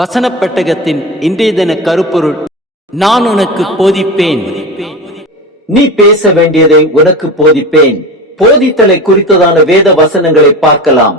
வசனப்பெட்டகத்தின் இன்றைய தின கருப்பொருள் நான் உனக்கு போதிப்பேன். நீ பேச வேண்டியதை உனக்கு போதிப்பேன். போதித்தலை குறித்ததான வேத வசனங்களை பார்க்கலாம்.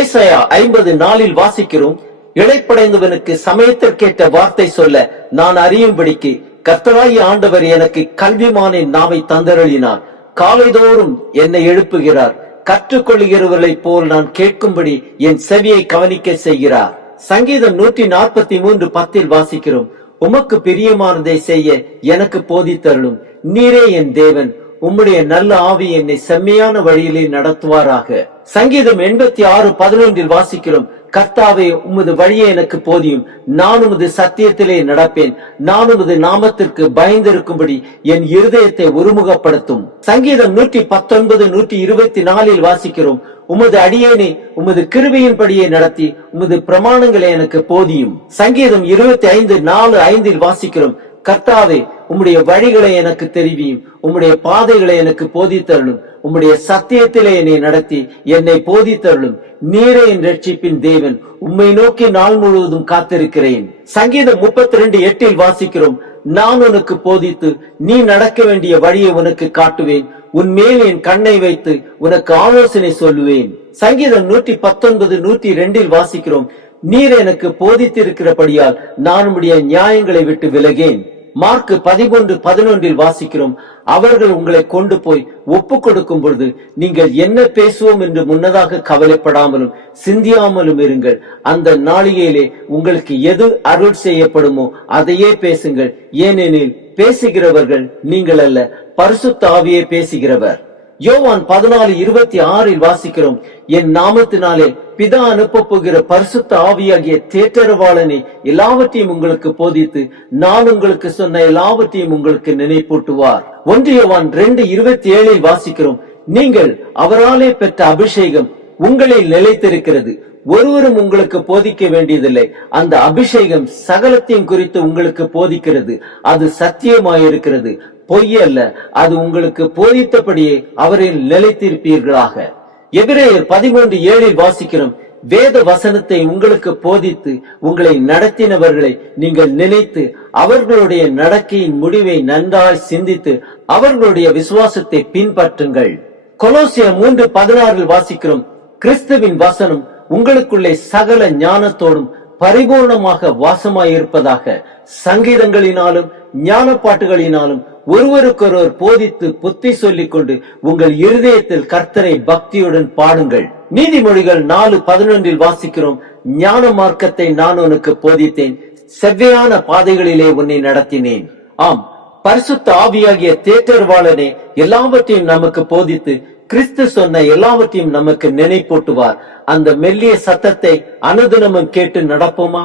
ஏசாயா ஐம்பது நாளில் வாசிக்கிறோம் இழைப்படைந்தவனுக்கு சமயத்திற்கேற்ற வார்த்தை சொல்ல நான் அறியும்படிக்கு கர்த்தராகி ஆண்டவர் எனக்கு கல்விமானின் நாவை தந்தருளினார். காலைதோறும் என்னை எழுப்புகிறார். கற்றுக்கொள்கிறவர்களைப் போல் நான் கேட்கும்படி என் செவியை கவனிக்க செய்கிறார். சங்கீதம் நூற்றி நாற்பத்தி மூன்று பத்தில் வாசிக்கிறோம். உமக்கு பிரியமானதை செய்ய எனக்கு போதித்தருளும். நீரே என் தேவன். உம்முடைய நல்ல ஆவி என்னை செம்மையான வழியிலே நடத்துவாராக. சங்கீதம் எண்பத்தி ஆறு பதினொன்றில் வாசிக்கிறோம். கர்த்தாவே உமது வழியை எனக்கு போதியும். நான் உமது சத்தியத்திலே நடப்பேன். நான் உமது நாமத்திற்கு பயந்திருக்கும்படி என் இருதயத்தை ஒருமுகப்படுத்தும். சங்கீதம் நூற்றி பத்தொன்பது நூற்றி இருபத்தி நாலில் வாசிக்கிறோம். உமது அடியேனை உமது கிருபையின்படியே நடத்தி உமது பிரமாணங்களை எனக்கு போதியும். சங்கீதம் இருபத்தி ஐந்து நாலு ஐந்தில் வாசிக்கிறோம். கர்த்தாவே உம்முடைய வழிகளை எனக்கு தெரிவியும். உம்முடைய பாதைகளை எனக்கு போதித்தருளும். உம்முடைய சத்தியத்திலே என்னை நடத்தி என்னை போதித்தருளும். நீரே என் ரட்சிப்பின் தேவன். உம்மை நோக்கி நாள் முழுவதும் காத்திருக்கிறேன். சங்கீதம் முப்பத்தி ரெண்டு எட்டில் வாசிக்கிறோம். நான் உனக்கு போதித்து நீ நடக்க வேண்டிய வழியை உனக்கு காட்டுவேன். உன் மேல் என் கண்ணை வைத்து உனக்கு ஆலோசனை சொல்லுவேன். சங்கீதம் நூற்றி பத்தொன்பது நூற்றி ரெண்டில் வாசிக்கிறோம் நீர் எனக்கு போதித்திருக்கிறபடியால் நான் உடைய நியாயங்களை விட்டு விலகேன். மார்க் பதிமூன்று பதினொன்றில் வாசிக்கிறோம் அவர்கள் உங்களை கொண்டு போய் ஒப்பு கொடுக்கும் பொழுது நீங்கள் என்ன பேசுவோம் என்று முன்னதாக கவலைப்படாமலும் சிந்தியாமலும் இருங்கள். அந்த நாளிகையிலே உங்களுக்கு எது அருள் செய்யப்படுமோ அதையே பேசுங்கள். ஏனெனில் பேசுகிறவர்கள் நீங்கள் அல்ல பரிசுத்த ஆவியே பேசுகிறவர். யோவான் பதினாலு இருபத்தி ஆறில் வாசிக்கிறோம் என் நாமத்தினாலே பிதா அனுப்ப போகிற பரிசுத்த ஆவியாகிய தேற்றரவாளனை எல்லாவற்றையும் உங்களுக்கு போதித்து நான் உங்களுக்கு சொன்ன எல்லாவற்றையும் உங்களுக்கு நினைப்பூட்டுவார். ஒன்று யோவான் ரெண்டு இருபத்தி ஏழில் வாசிக்கிறோம் நீங்கள் அவராலே பெற்ற அபிஷேகம் உங்களில் நிலைத்திருக்கிறது. ஒருவரும் உங்களுக்கு போதிக்க வேண்டியதில்லை. அந்த அபிஷேகம் சகலத்தையும் குறித்து உங்களுக்கு போதிக்கிறது. அது சத்தியமாயிருக்கிறது. பொய் அல்ல. அது உங்களுக்கு போதித்தபடியே அவரில் நிலைத்திருப்பீர்களாக. எபிரேயர் பதிமூன்று ஏழில் வாசிக்கிறோம். வேத வசனத்தை உங்களுக்கு போதித்து உங்களை நடத்தினவர்களை நீங்கள் நினைத்து அவர்களுடைய நடக்கையின் முடிவை நன்றாய் சிந்தித்து அவர்களுடைய விசுவாசத்தை பின்பற்றுங்கள். கொலோசிய மூன்று பதினாறில் வாசிக்கிறோம். கிறிஸ்துவின் வசனம் உங்களுக்குள்ளே சகல ஞானத்தோடும் பரிபூர்ணமாக வாசமாயிருப்பதாக சங்கீதங்களினாலும் ஞான பாட்டுகளினாலும் ஒருவருக்கொருவர் போதித்து புத்தி சொல்லிக் கொண்டு உங்கள் இருதயத்தில் கர்த்தரை பக்தியுடன் பாடுங்கள். நீதிமொழிகள் நாலு பதினொன்றில் வாசிக்கிறோம் ஞான மார்க்கத்தை நான் உனக்கு போதித்தேன் செவ்வையான பாதைகளிலே உன்னை நடத்தினேன். ஆம் பரிசுத்த ஆவியாகிய தேட்டர்வாளனே எல்லாவற்றையும் நமக்கு போதித்து கிறிஸ்து சொன்ன எல்லாவற்றையும் நமக்கு நினைப்பூட்டுவார். அந்த மெல்லிய சத்தத்தை அனுதினமும் கேட்டு நடப்போமா?